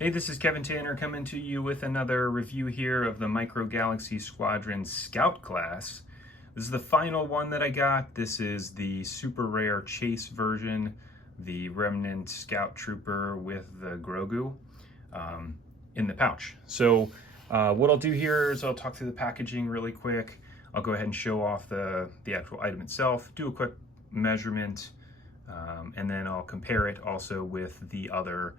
Hey, this is Kevin Tanner coming to you with another review here of the Micro Galaxy Squadron Scout class. This is the final one that I got. This is the super rare chase version, the Remnant Scout Trooper with the Grogu in the pouch. So what I'll do here is I'll talk through the packaging really quick. I'll go ahead and show off the actual item itself, do a quick measurement, and then I'll compare it also with the other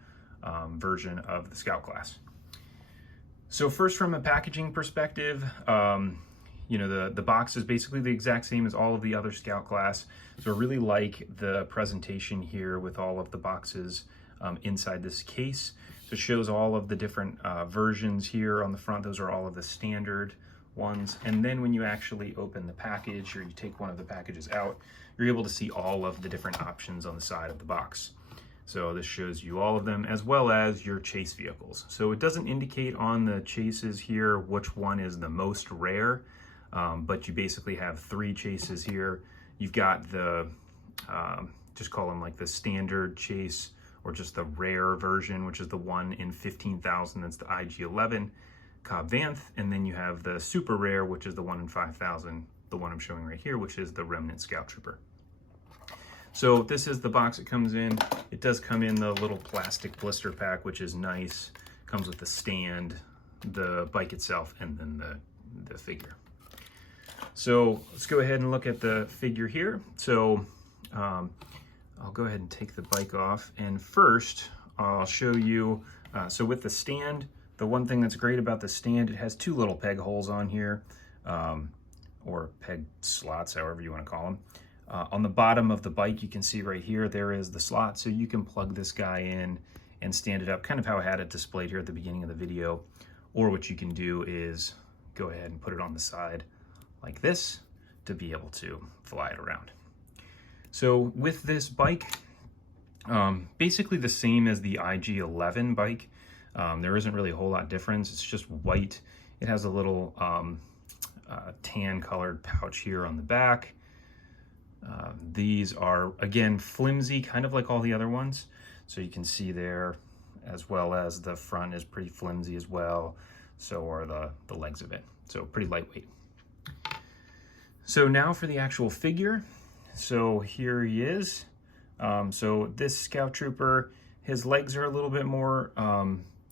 version of the Scout class. So first, from a packaging perspective, the box is basically the exact same as all of the other Scout class. So I really like the presentation here with all of the boxes inside this case. So it shows all of the different versions here on the front. Those are all of the standard ones. And then when you actually open the package, or you take one of the packages out, you're able to see all of the different options on the side of the box. So this shows you all of them, as well as your chase vehicles. So it doesn't indicate on the chases here which one is the most rare, but you basically have 3 chases here. You've got the, just call them like the standard chase, or just the rare version, which is the one in 15,000, that's the IG-11 Cobb Vanth, and then you have the super rare, which is the one in 5,000, the one I'm showing right here, which is the Remnant Scout Trooper. So this is the box it comes in. It does come in the little plastic blister pack, which is nice. Comes with the stand, the bike itself, and then the figure. So let's go ahead and look at the figure here. So I'll go ahead and take the bike off. And first, I'll show you, so with the stand, the one thing that's great about the stand, it has 2 little peg holes on here, or peg slots, however you want to call them. On the bottom of the bike, you can see right here, there is the slot, so you can plug this guy in and stand it up, kind of how I had it displayed here at the beginning of the video. Or what you can do is go ahead and put it on the side like this to be able to fly it around. So with this bike, basically the same as the IG-11 bike. There isn't really a whole lot difference. It's just white. It has a little tan colored pouch here on the back. These are, again, flimsy, kind of like all the other ones. So you can see there, as well as the front is pretty flimsy as well. So are the legs of it. So pretty lightweight. So now for the actual figure. So here he is. So this Scout Trooper, his legs are a little bit more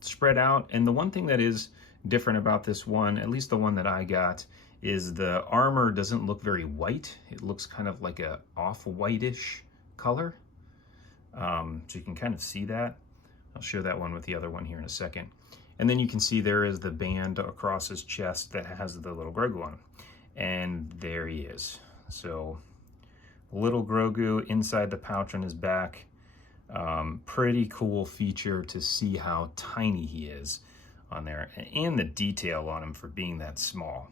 spread out. And the one thing that is different about this one, at least the one that I got, is the armor doesn't look very white. It looks kind of like a off-whitish color. So you can kind of see that. I'll show that one with the other one here in a second. And then you can see there is the band across his chest that has the little Grogu on him. And there he is. So little Grogu inside the pouch on his back. Pretty cool feature to see how tiny he is on there, and the detail on him for being that small.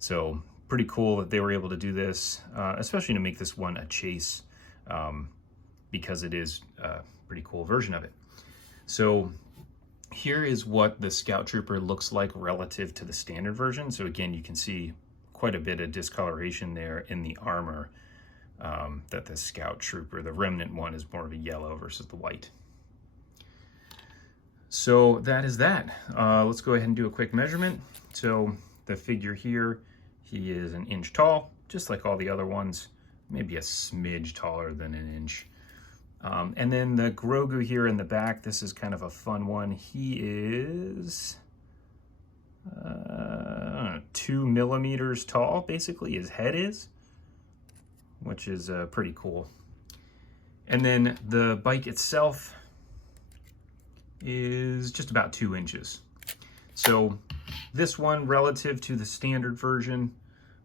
So pretty cool that they were able to do this, especially to make this one a chase, because it is a pretty cool version of it. So here is what the Scout Trooper looks like relative to the standard version. So again, you can see quite a bit of discoloration there in the armor, that the Scout Trooper, the Remnant one, is more of a yellow versus the white. So that is that. Let's go ahead and do a quick measurement. So the figure here, he is 1 inch tall, just like all the other ones, maybe a smidge taller than 1 inch. And then the Grogu here in the back, this is kind of a fun one. He is 2 millimeters tall, basically, his head is, which is pretty cool. And then the bike itself is just about 2 inches. So this one, relative to the standard version,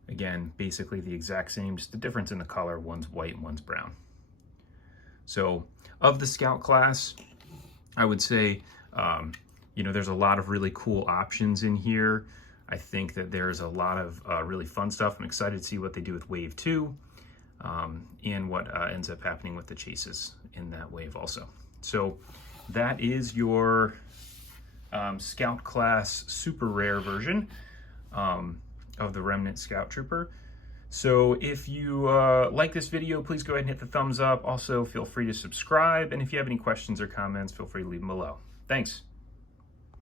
again, basically the exact same, just the difference in the color. One's white and one's brown. So of the Scout class, I would say, there's a lot of really cool options in here. I think that there's a lot of really fun stuff. I'm excited to see what they do with Wave 2, and what ends up happening with the chases in that wave also. So that is your Scout class super rare version of the Remnant Scout Trooper. So if you like this video, please go ahead and hit the thumbs up. Also, feel free to subscribe. And if you have any questions or comments, feel free to leave them below. Thanks.